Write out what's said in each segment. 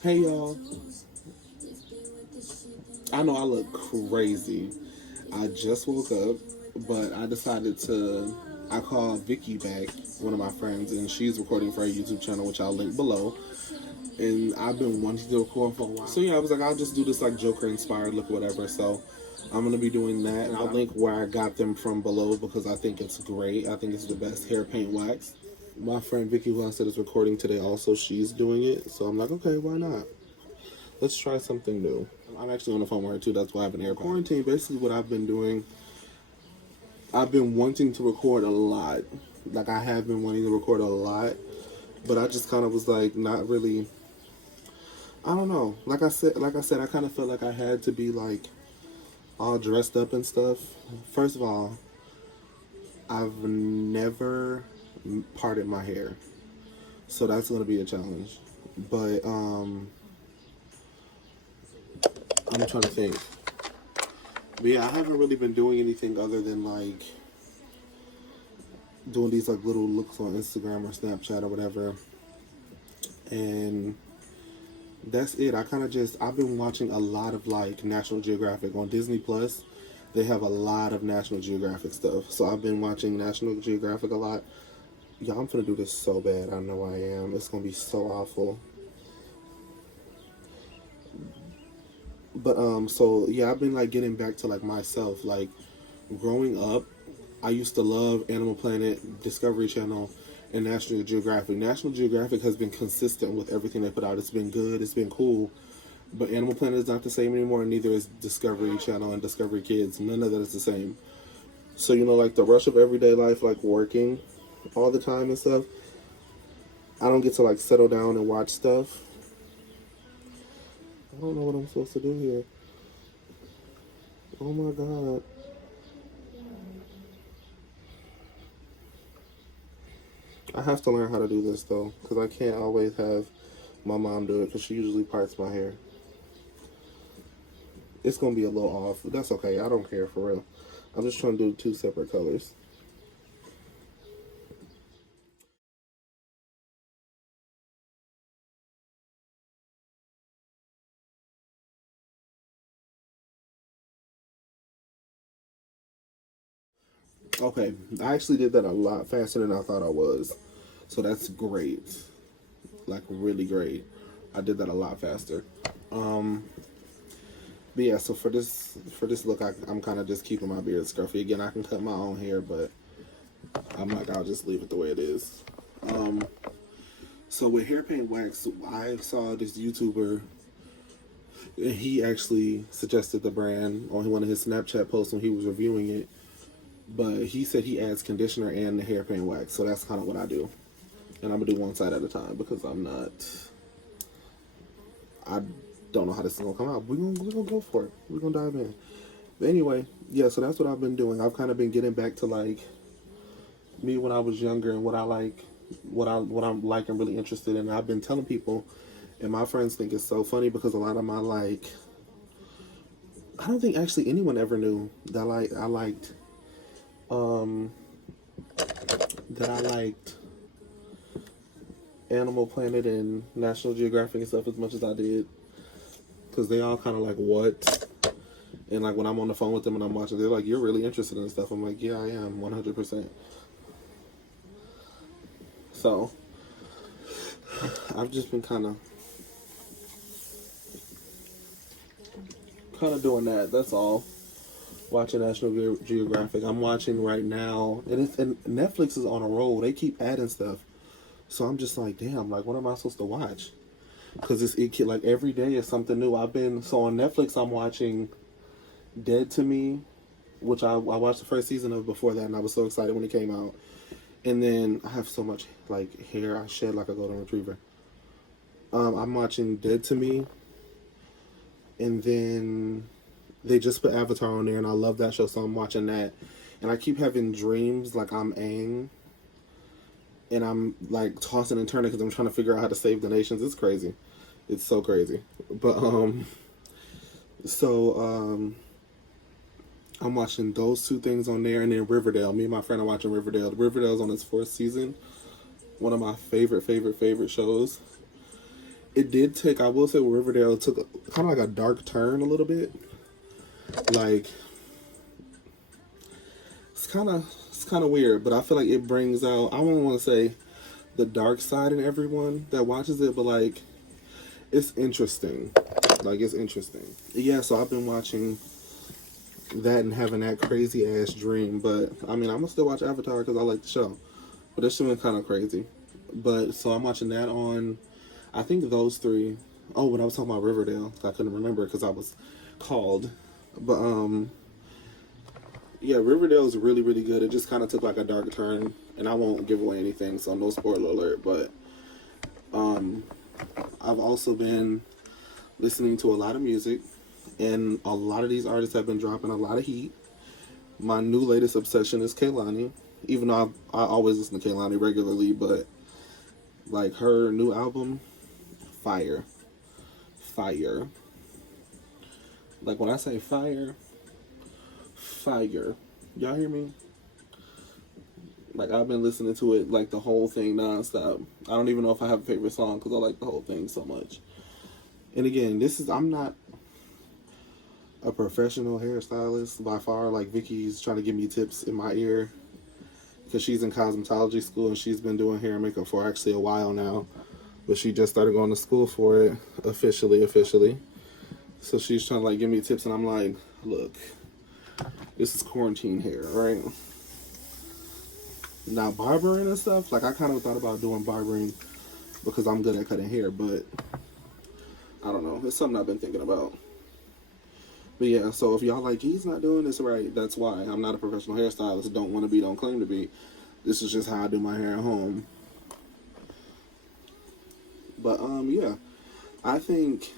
Hey y'all, I know I look crazy. I just woke up, but I decided to. I called Vicky back, one of my friends, and she's recording for her YouTube channel, which I'll link below. And I've been wanting to record for a while. So yeah, I was like, I'll just do this like Joker inspired look, whatever. So I'm gonna be doing that, and I'll link where I got them from below because I think it's great. I think it's the best hair paint wax. My friend Vicky, who I said is recording today, also she's doing it. So I'm like, okay, why not? Let's try something new. I'm actually on the phone with her too. That's why I have an air quarantine. Basically, what I've been doing, I've been wanting to record a lot. Like I have been wanting to record a lot, but I just kind of was like not really. I don't know. Like I said, I kind of felt like I had to be like all dressed up and stuff. First of all, I've never parted my hair, so that's gonna be a challenge. But I'm trying to think. But yeah, I haven't really been doing anything other than like doing these like little looks on Instagram or Snapchat or whatever. And that's it. I kind of just I've been watching a lot of like National Geographic on Disney Plus. They have a lot of National Geographic stuff. So I've been watching National Geographic a lot. Yeah, I'm gonna do this so bad. I know I am. It's gonna be so awful. But so yeah, I've been like getting back to like myself. Like growing up, I used to love Animal Planet, Discovery Channel, and National Geographic. National Geographic has been consistent with everything they put out. It's been good, it's been cool. But Animal Planet is not the same anymore, and neither is Discovery Channel and Discovery Kids. None of that is the same. So, you know, like the rush of everyday life, like working all the time and stuff, I don't get to like settle down and watch stuff. I don't know what I'm supposed to do here. Oh my god. I have to learn how to do this though, because I can't always have my mom do it, because she usually parts my hair. It's gonna be a little off. That's okay. I don't care for real. I'm just trying to do two separate colors. Okay, I actually did that a lot faster than I thought I was. So that's great. Like really great. I did that a lot faster. Um but yeah, so for this look I'm kinda just keeping my beard scruffy. Again, I can cut my own hair, but I'm like I'll just leave it the way it is. Um so with hair paint wax, I saw this YouTuber, and he actually suggested the brand on one of his Snapchat posts when he was reviewing it. But he said he adds conditioner and the hair paint wax, so that's kind of what I do. And I'm gonna do one side at a time because I don't know how this is gonna come out. We're gonna go for it. We're gonna dive in. But anyway, yeah. So that's what I've been doing. I've kind of been getting back to like me when I was younger and what I like, what I'm like and really interested in. And I've been telling people, and my friends think it's so funny because a lot of my like, I don't think actually anyone ever knew that I liked um that I liked Animal Planet and National Geographic and stuff as much as I did, because they all kind of like what, and like when I'm on the phone with them and I'm watching, they're like, "You're really interested in stuff." I'm like, "Yeah, I am, 100%." So I've just been kind of doing that. That's all. Watching National Geographic. I'm watching right now, and Netflix is on a roll. They keep adding stuff, so I'm just like, damn. Like, what am I supposed to watch? Because like every day is something new. I've been so on Netflix. I'm watching Dead to Me, which I watched the first season of before that, and I was so excited when it came out. And then I have so much like hair I shed like a golden retriever. I'm watching Dead to Me, and then they just put Avatar on there, and I love that show, so I'm watching that. And I keep having dreams like I'm Aang, and I'm like tossing and turning because I'm trying to figure out how to save the nations. It's crazy. It's so crazy. But so I'm watching those two things on there, and then Riverdale. Me and my friend are watching Riverdale. Riverdale's on its fourth season. One of my favorite shows. it did take, I will say, Riverdale took kind of like a dark turn a little bit. Like, it's kind of weird, but I feel like it brings out, I don't want to say the dark side in everyone that watches it, but like, it's interesting. Like, it's interesting. Yeah, so I've been watching that and having that crazy ass dream, but I mean, I'm gonna still watch Avatar because I like the show. But this shit been kind of crazy. But so I'm watching that on, I think those three. Oh, when I was talking about Riverdale, I couldn't remember because I was called. But yeah, Riverdale is really really good. It just kind of took like a dark turn, and I won't give away anything, so no spoiler alert. But um, I've also been listening to a lot of music, and a lot of these artists have been dropping a lot of heat. My new latest obsession is Kehlani, even though I always listen to Kehlani regularly, but like her new album, fire, fire. Like when I say fire, fire. Y'all hear me? Like I've been listening to it like the whole thing nonstop. I don't even know if I have a favorite song because I like the whole thing so much. And again, I'm not a professional hairstylist by far. Like Vicky's trying to give me tips in my ear because she's in cosmetology school and she's been doing hair and makeup for actually a while now. But she just started going to school for it officially. So she's trying to like give me tips and I'm like, look, this is quarantine hair, right? Now barbering and stuff, like I kind of thought about doing barbering because I'm good at cutting hair, but I don't know. It's something I've been thinking about. But yeah, so if y'all like, he's not doing this right, that's why. I'm not a professional hairstylist. Don't want to be, don't claim to be. This is just how I do my hair at home. But yeah, I think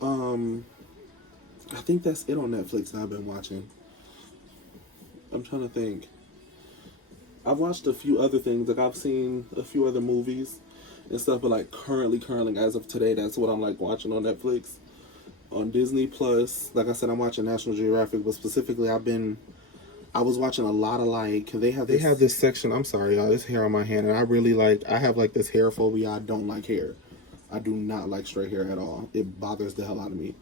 that's it on Netflix that I've been watching. I'm trying to think. I've watched a few other things. Like I've seen a few other movies and stuff, but like currently, as of today, that's what I'm like watching on Netflix. On Disney Plus, like I said, I'm watching National Geographic, but specifically, I was watching a lot of like they have this section. I'm sorry, y'all, this hair on my hand, and I have like this hair phobia. I don't like hair. I do not like straight hair at all. It bothers the hell out of me.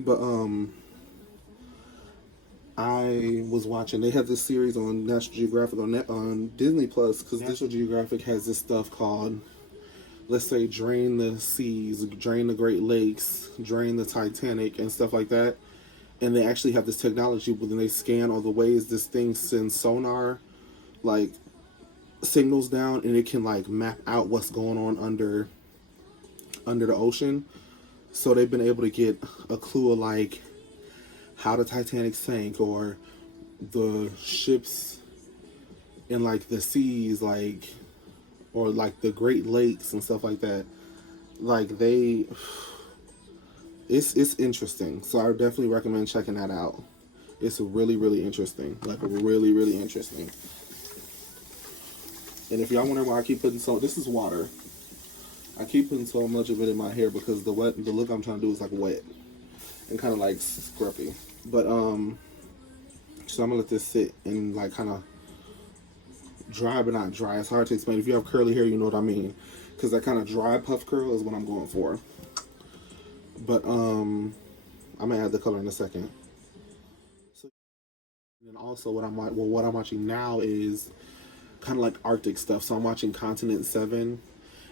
But I was watching. They have this series on National Geographic on Disney Plus because National Geographic has this stuff called, let's say, drain the seas, drain the Great Lakes, drain the Titanic, and stuff like that. And they actually have this technology when they scan all the ways this thing sends sonar, like, signals down, and it can, like, map out what's going on under the ocean. So they've been able to get a clue of, like, how the Titanic sank, or the ships in, like, the seas, like, or like the Great Lakes and stuff like that. Like it's interesting. So I would definitely recommend checking that out. It's really really interesting. Like really really interesting. And if y'all wonder why I keep putting this is water. I keep putting so much of it in my hair because the look I'm trying to do is like wet and kind of like scruffy. But so I'm gonna let this sit and like kind of dry but not dry. It's hard to explain. If you have curly hair, you know what I mean. Because that kind of dry puff curl is what I'm going for. But I'm gonna add the color in a second. So, and also what I'm watching now is kind of like Arctic stuff. So I'm watching Continent 7,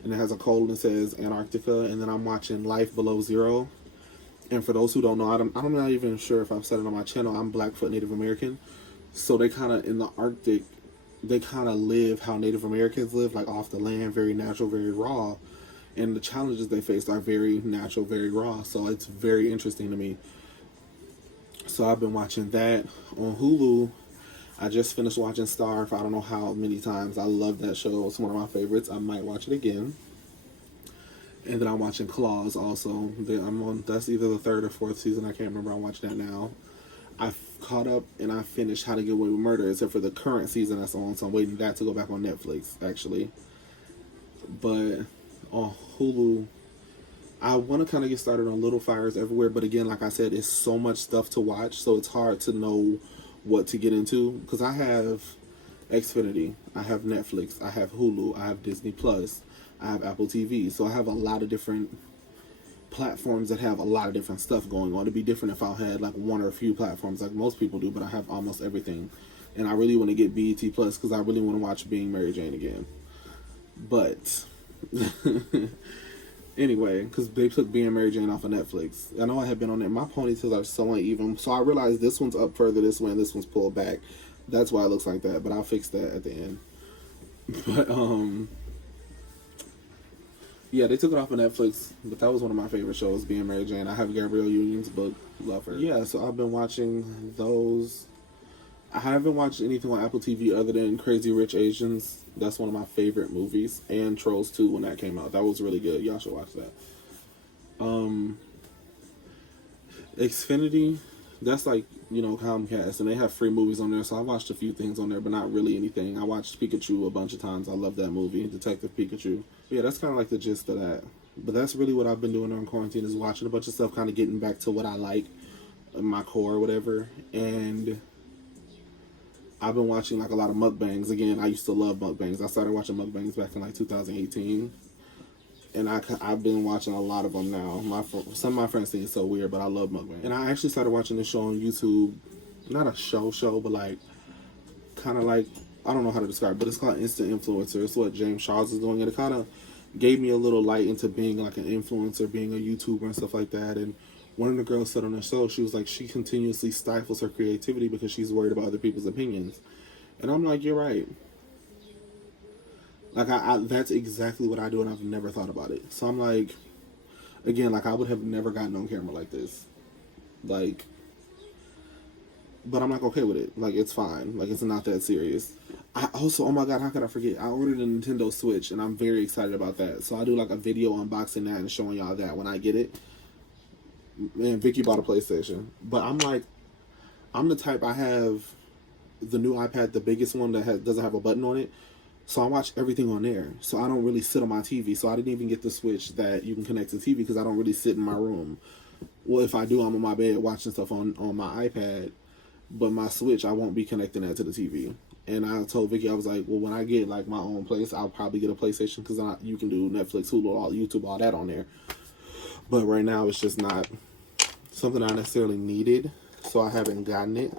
and it has a code and says Antarctica. And then I'm watching Life Below Zero. And for those who don't know, I'm not even sure if I've said it on my channel. I'm Blackfoot Native American. So they kind of in the Arctic. They kind of live how Native Americans live, like off the land, very natural, very raw. And the challenges they face are very natural, very raw. So it's very interesting to me. So I've been watching that on Hulu. I just finished watching Starve. I don't know how many times. I love that show. It's one of my favorites. I might watch it again. And then I'm watching Claws also. That's either the third or fourth season. I can't remember. I'm watching that now. I've caught up and I finished How to Get Away with Murder, except for the current season that's on, so I'm waiting for that to go back on Netflix, actually. But on Hulu, I want to kind of get started on Little Fires Everywhere, but again, like I said, it's so much stuff to watch, so it's hard to know what to get into, because I have Xfinity, I have Netflix, I have Hulu, I have Disney Plus, I have Apple TV. So I have a lot of different platforms that have a lot of different stuff going on. It'd be different if I had like one or a few platforms like most people do, but I have almost everything. And I really want to get BET Plus because I really want to watch Being Mary Jane again. But anyway, because they took Being Mary Jane off of Netflix. I know I have been on there. My ponytails are so uneven. So I realized this one's up further this way and this one's pulled back. That's why it looks like that. But I'll fix that at the end. But yeah, they took it off of Netflix, but that was one of my favorite shows, Being Mary Jane. I have Gabrielle Union's book, love her. Yeah, so I've been watching those. I haven't watched anything on Apple TV other than Crazy Rich Asians. That's one of my favorite movies. And Trolls 2 when that came out. That was really good. Y'all should watch that. Xfinity, that's like, you know, Comcast, and they have free movies on there, so I watched a few things on there, but not really anything. I watched Pikachu a bunch of times. I love that movie, Detective Pikachu. But yeah, that's kind of like the gist of that. But that's really what I've been doing during quarantine, is watching a bunch of stuff, kind of getting back to what I like, my core or whatever. And I've been watching like a lot of mukbangs. Again, I used to love mukbangs. I started watching mukbangs back in like 2018. And I've been watching a lot of them now. Some of my friends think it's so weird, but I love mukbang. And I actually started watching this show on YouTube. Not a show, but like, kind of like, I don't know how to describe it, but it's called Instant Influencer. It's what James Charles is doing. And it kind of gave me a little light into being like an influencer, being a YouTuber and stuff like that. And one of the girls said on the show, she was like, she continuously stifles her creativity because she's worried about other people's opinions. And I'm like, you're right. Like, that's exactly what I do, and I've never thought about it. So I'm like, again, like, I would have never gotten on camera like this. Like, but I'm like, okay with it. Like, it's fine. Like, it's not that serious. I also, oh my God, how could I forget? I ordered a Nintendo Switch, and I'm very excited about that. So I do, like, a video unboxing that and showing y'all that when I get it. And Vicky bought a PlayStation. But I'm like, I'm the type, I have the new iPad, the biggest one that doesn't have a button on it. So I watch everything on there. So I don't really sit on my TV. So I didn't even get the Switch that you can connect to TV because I don't really sit in my room. Well, if I do, I'm on my bed watching stuff on my iPad. But my Switch, I won't be connecting that to the TV. And I told Vicky, I was like, well, when I get like my own place, I'll probably get a PlayStation because you can do Netflix, Hulu, YouTube, all that on there. But right now, it's just not something I necessarily needed. So I haven't gotten it.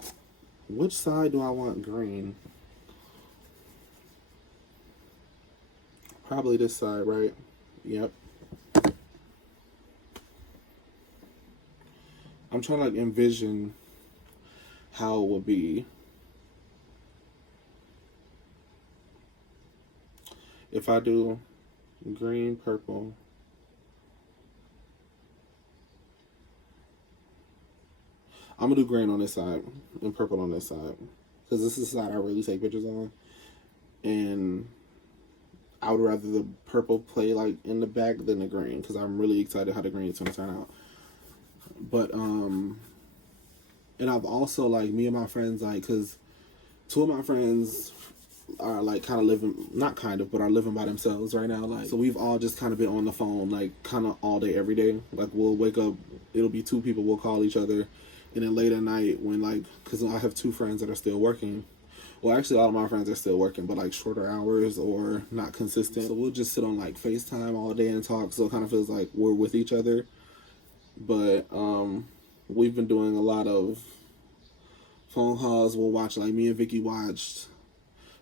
Which side do I want green? Probably this side, right? Yep. I'm trying to like envision how it would be if I do green, purple. I'm gonna do green on this side and purple on this side because this is the side I really take pictures on, and I would rather the purple play like in the back than the green because I'm really excited how the green is going to turn out. But and I've also like me and my friends, like, because two of my friends are like kind of living, not kind of, but are living by themselves right now. Like, so we've all just kind of been on the phone like kind of all day every day. Like, we'll wake up, it'll be two people, we'll call each other, and then late at night when like, because I have two friends that are still working. Well, actually, all of my friends are still working, but like shorter hours or not consistent. So we'll just sit on like FaceTime all day and talk. So it kind of feels like we're with each other. But we've been doing a lot of phone calls. We'll watch, like, me and Vicky watched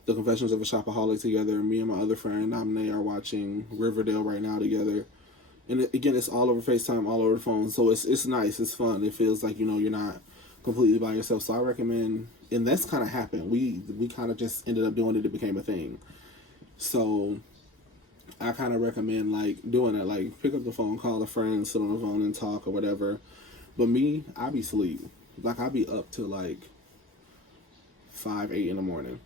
The Confessions of a Shopaholic together. Me and my other friend, Namne, are watching Riverdale right now together. And again, it's all over FaceTime, all over the phone. So it's nice. It's fun. It feels like, you know, you're not completely by yourself. So I recommend, and that's kind of happened. We kind of just ended up doing it. It became a thing. So I kind of recommend like doing that. Like, pick up the phone, call a friend, sit on the phone and talk or whatever. But me, I be asleep. Like, I be up to like 5, 8 in the morning.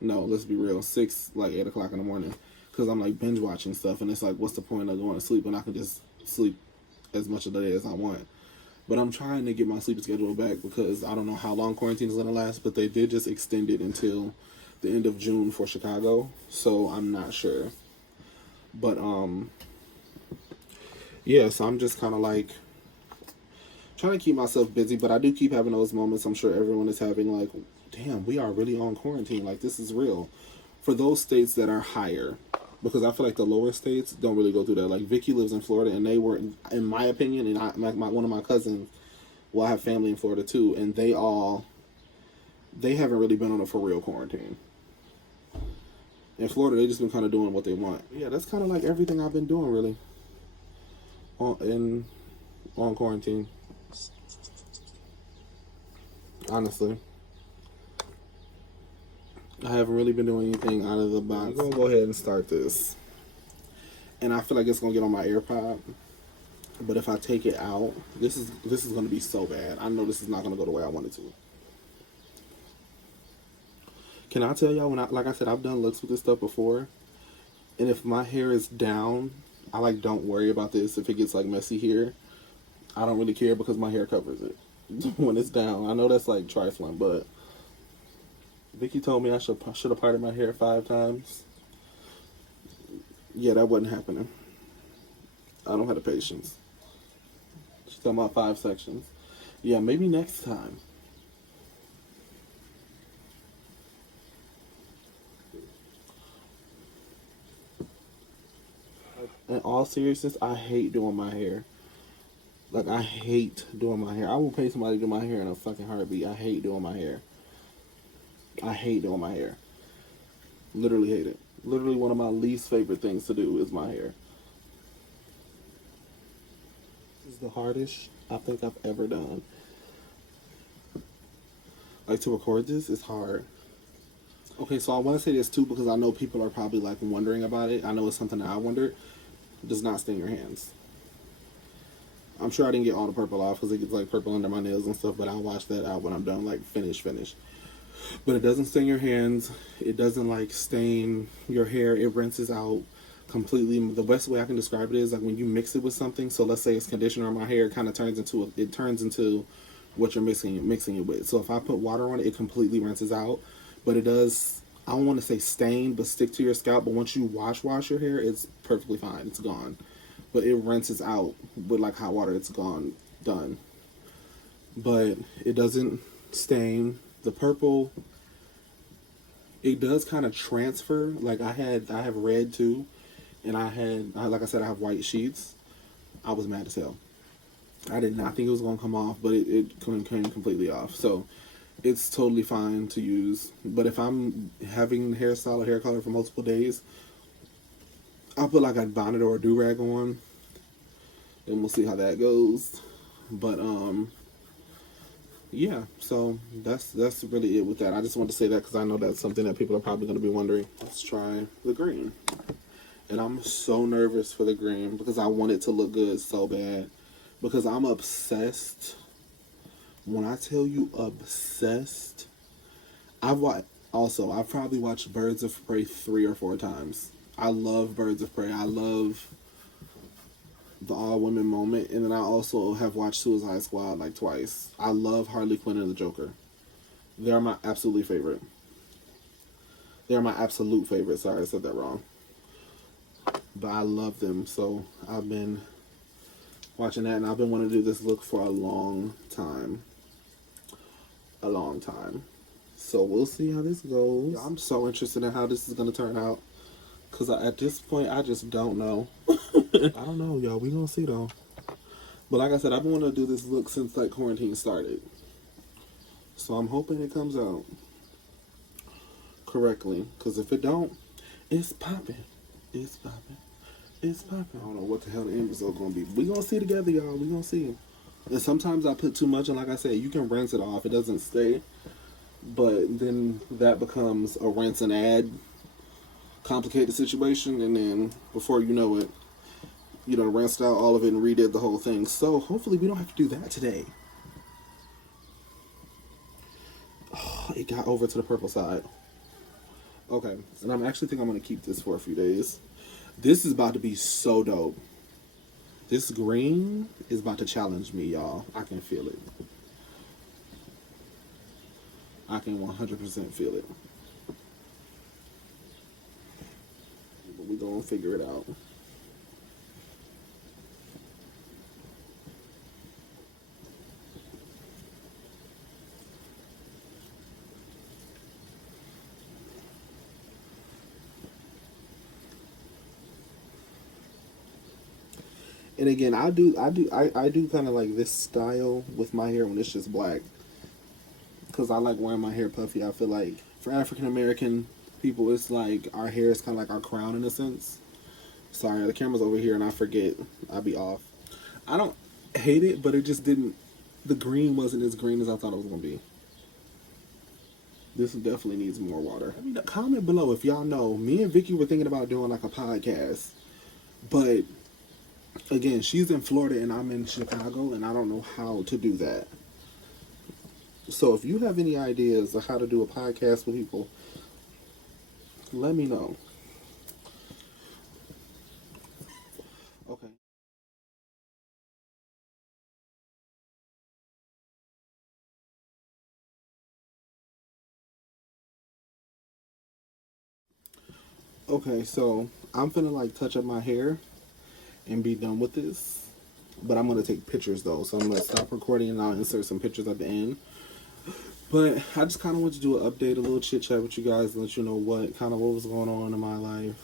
No, let's be real, 6, like 8 o'clock in the morning. Because I'm like binge watching stuff, and it's like, what's the point of going to sleep when I can just sleep as much of the day as I want? But I'm trying to get my sleep schedule back because I don't know how long quarantine is going to last, but they did just extend it until the end of June for Chicago, so I'm not sure. But, yeah, so I'm just kind of like trying to keep myself busy, but I do keep having those moments. I'm sure everyone is having like, damn, we are really on quarantine. Like, this is real. For those states that are higher, because I feel like the lower states don't really go through that. Like Vicky lives in Florida, and they were, in my opinion, and one of my cousins, well, I have family in Florida too, and they haven't really been on a for real quarantine. In Florida, they just been kind of doing what they want. Yeah, that's kind of like everything I've been doing really on quarantine. Honestly, I haven't really been doing anything out of the box. I'm gonna go ahead and start this, and I feel like it's gonna get on my AirPod. But if I take it out, this is gonna be so bad. I know this is not gonna go the way I want it to. Can I tell y'all, like I said, I've done looks with this stuff before, and if my hair is down, I like don't worry about this. If it gets like messy here, I don't really care because my hair covers it when it's down. I know that's like trifling, but Vicky told me I should have parted my hair 5 times. Yeah, that wasn't happening. I don't have the patience. She's talking about 5 sections. Yeah, maybe next time. In all seriousness, I hate doing my hair. Like, I hate doing my hair. I will pay somebody to do my hair in a fucking heartbeat. I hate doing my hair. I hate doing my hair. Literally hate it. Literally one of my least favorite things to do is my hair. This is the hardest I think I've ever done. Like, to record this is hard. Okay, so I want to say this too because I know people are probably like wondering about it. I know it's something that I wondered. It does not stain your hands. I'm sure I didn't get all the purple off because it gets like purple under my nails and stuff, but I'll wash that out when I'm done, like finish. But it doesn't stain your hands. It doesn't like stain your hair. It rinses out completely. The best way I can describe it is like when you mix it with something. So let's say it's conditioner on my hair, it kind of turns into what you're mixing it with. So if I put water on it, it completely rinses out. But it does, I don't want to say stain, but stick to your scalp. But once you wash your hair, it's perfectly fine. It's gone. But it rinses out with like hot water. It's gone, done. But it doesn't stain. The purple, it does kind of transfer. Like I have red too, and like I said, I have white sheets. I was mad as hell. I did not think it was gonna come off, but it came completely off. So it's totally fine to use. But if I'm having hairstyle or hair color for multiple days, I'll put like a bonnet or a do-rag on, and we'll see how that goes. But yeah, so that's really it with that. I just want to say that because I know that's something that people are probably going to be wondering. Let's try the green. And I'm so nervous for the green because I want it to look good so bad. Because I'm obsessed. When I tell you obsessed, I've probably watched Birds of Prey 3 or 4 times. I love Birds of Prey. I love the all-women moment, and then I also have watched Suicide Squad like twice. I love Harley Quinn and the Joker. They're my absolute favorite. Sorry, I said that wrong. But I love them, so I've been watching that, and I've been wanting to do this look for a long time. So we'll see how this goes. I'm so interested in how this is going to turn out, because at this point, I just don't know. I don't know, y'all. We gonna see though. But like I said, I've been wanting to do this look since like quarantine started. So I'm hoping it comes out correctly. Because if it don't, it's popping. I don't know what the hell the end result gonna be. We gonna see together, y'all. We gonna see. And sometimes I put too much, and like I said, you can rinse it off. It doesn't stay. But then that becomes a rinse and add complicated situation, and then before you know it, you know, rinsed out all of it and redid the whole thing. So hopefully we don't have to do that today. Oh, it got over to the purple side. Okay, and I'm actually think I'm going to keep this for a few days. This is about to be so dope. This green is about to challenge me, y'all. I can feel it. I can 100% feel it. But we're going to figure it out. And again, I do kind of like this style with my hair when it's just black, because I like wearing my hair puffy. I feel like for African American people, it's like our hair is kind of like our crown in a sense. Sorry, the camera's over here and I forget. I'll be off. I don't hate it, but it just didn't. The green wasn't as green as I thought it was gonna be. This definitely needs more water. I mean, comment below if y'all know. Me and Vicky were thinking about doing like a podcast, but again, she's in Florida and I'm in Chicago, and I don't know how to do that. So if you have any ideas of how to do a podcast with people, let me know. Okay. Okay, so I'm finna like touch up my hair and be done with this. But I'm gonna take pictures though, so I'm gonna stop recording and I'll insert some pictures at the end. But I just kind of want to do an update, a little chit chat with you guys, let you know what was going on in my life,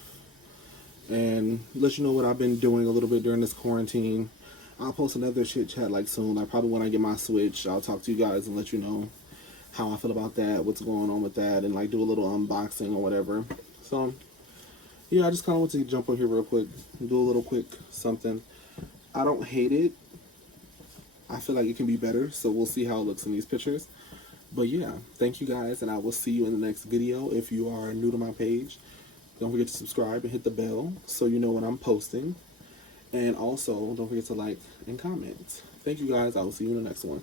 and let you know what I've been doing a little bit during this quarantine. I'll post another chit chat like soon. Like probably when I get my Switch, I'll talk to you guys and let you know how I feel about that, what's going on with that, and like do a little unboxing or whatever. So yeah, I just kind of want to jump on here real quick, do a little quick something. I don't hate it. I feel like it can be better, so we'll see how it looks in these pictures. But yeah, thank you guys, and I will see you in the next video. If you are new to my page, don't forget to subscribe and hit the bell so you know when I'm posting. And also, don't forget to like and comment. Thank you guys. I will see you in the next one.